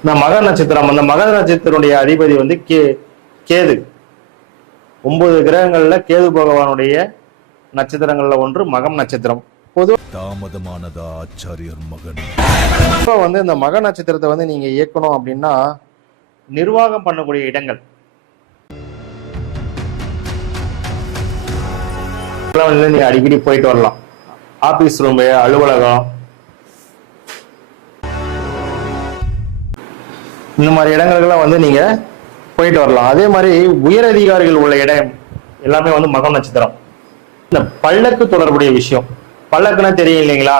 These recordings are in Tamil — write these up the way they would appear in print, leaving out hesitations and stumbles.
இந்த மக நட்சத்திரம், அந்த மக நட்சத்திரனுடைய அதிபதி வந்து கேது. 9 கிரகங்கள்ல கேது பகவானுடைய நட்சத்திரங்கள்ல ஒன்று மகம் நட்சத்திரம். தாமதமானதா ஆச்சாரியர் மகன். இப்போ வந்து இந்த மக நட்சத்திரத்தை வந்து நீங்க இயக்கணும் அப்படின்னா நிர்வாகம் பண்ணக்கூடிய இடங்கள் நீங்க அடிக்கடி போயிட்டு வரலாம். ஆபீஸ் ரூம், அலுவலகம், இந்த மாதிரி இடங்களுக்கெல்லாம் வந்து நீங்க போயிட்டு வரலாம். அதே மாதிரி உயர் அதிகாரிகள் உள்ள இடம் எல்லாமே வந்து மகம் நட்சத்திரம். இந்த பல்லக்கு தொடர்புடைய விஷயம், பல்லக்குன்னா தெரியும் இல்லைங்களா?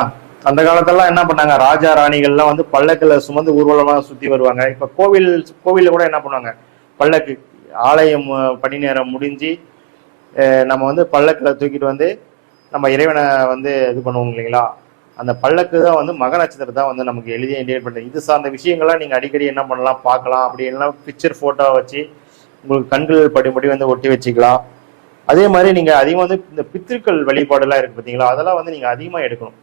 அந்த காலத்தெல்லாம் என்ன பண்ணாங்க, ராஜா ராணிகள்லாம் வந்து பல்லக்குல சுமந்து ஊர்வலமா சுத்தி வருவாங்க. இப்ப கோவில்ல கூட என்ன பண்ணுவாங்க, பல்லக்கு ஆலயம் பணி நேரம் முடிஞ்சு நம்ம வந்து பல்லக்குல தூக்கிட்டு வந்து நம்ம இறைவனை வந்து இது பண்ணுவோம் இல்லைங்களா? அந்த பல்லக்கு தான் வந்து மக நட்சத்திரம் தான் வந்து நமக்கு எளிதியாக இண்டிகேட் பண்ணுறது. இது சார்ந்த விஷயங்கள்லாம் நீங்கள் அடிக்கடி என்ன பண்ணலாம், பார்க்கலாம். அப்படி எல்லாம் பிக்சர் ஃபோட்டோ வச்சு உங்களுக்கு கண்கள் படிப்படி வந்து ஒட்டி வச்சுக்கலாம். அதே மாதிரி நீங்கள் அதிகமாக வந்து இந்த பித்திருக்கள் வழிபாடெல்லாம் இருக்குது பார்த்தீங்களா, அதெல்லாம் வந்து நீங்கள் அதிகமாக எடுக்கணும்.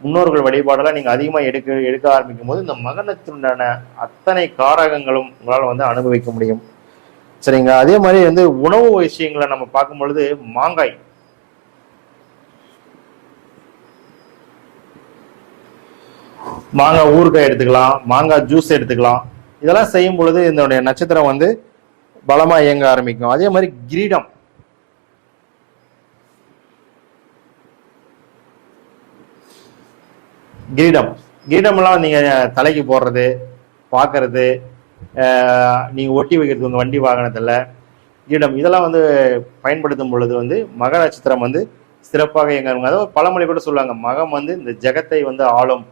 முன்னோர்கள் வழிபாடெல்லாம் நீங்கள் அதிகமாக எடுக்க ஆரம்பிக்கும் போது இந்த மக நட்சத்திரமான அத்தனை காரகங்களும் உங்களால் வந்து அனுபவிக்க முடியும். சரிங்க. அதே மாதிரி வந்து உணவு விஷயங்களை நம்ம பார்க்கும் பொழுது மாங்காய் ஊறுகாய் எடுத்துக்கலாம், மாங்காய் ஜூஸ் எடுத்துக்கலாம். இதெல்லாம் செய்யும் பொழுது இதனுடைய நட்சத்திரம் வந்து பலமா இயங்க ஆரம்பிக்கும். அதே மாதிரி கிரீடம், எல்லாம் நீங்க தலைக்கு போடுறது, பார்க்கறது, நீங்க ஒட்டி வைக்கிறது உங்க வண்டி வாகனத்துல கிரீடம், இதெல்லாம் வந்து பயன்படுத்தும் பொழுது வந்து மக நட்சத்திரம் வந்து சிறப்பாக இயங்க. அதாவது பழமொழி கூட சொல்லுவாங்க, மகம் வந்து இந்த ஜெகத்தை வந்து ஆளும்,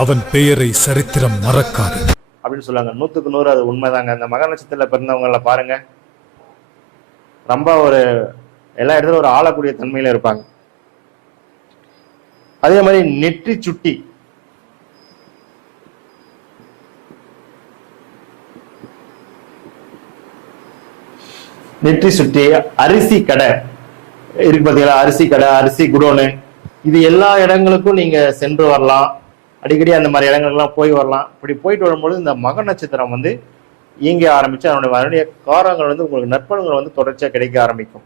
அவன் பெயரை சரித்திரம் மறக்காது அப்படின்னு சொல்லுவாங்க. 100க்கு 100 அது உண்மைதாங்க. இந்த மக நட்சத்திரத்துல பிறந்தவங்கள பாருங்க, ரொம்ப ஒரு எல்லா இடத்துல ஒரு ஆளக்கூடிய தன்மையில இருப்பாங்க. அதே மாதிரி நெற்றி சுட்டி, அரிசி கடை இருக்கு பாத்தீங்களா, அரிசி கடை, அரிசி குடோனு, இது எல்லா இடங்களுக்கும் நீங்க சென்று வரலாம். அடிக்கடி அந்த மாதிரி இடங்களுக்கெல்லாம் போய் வரலாம். இப்படி போயிட்டு வரும்பொழுது இந்த மக நட்சத்திரம் வந்து இயங்க ஆரம்பிச்சு அதனுடைய காரங்கள் வந்து உங்களுக்கு நற்பலன்கள் வந்து தொடர்ச்சியா கிடைக்க ஆரம்பிக்கும்.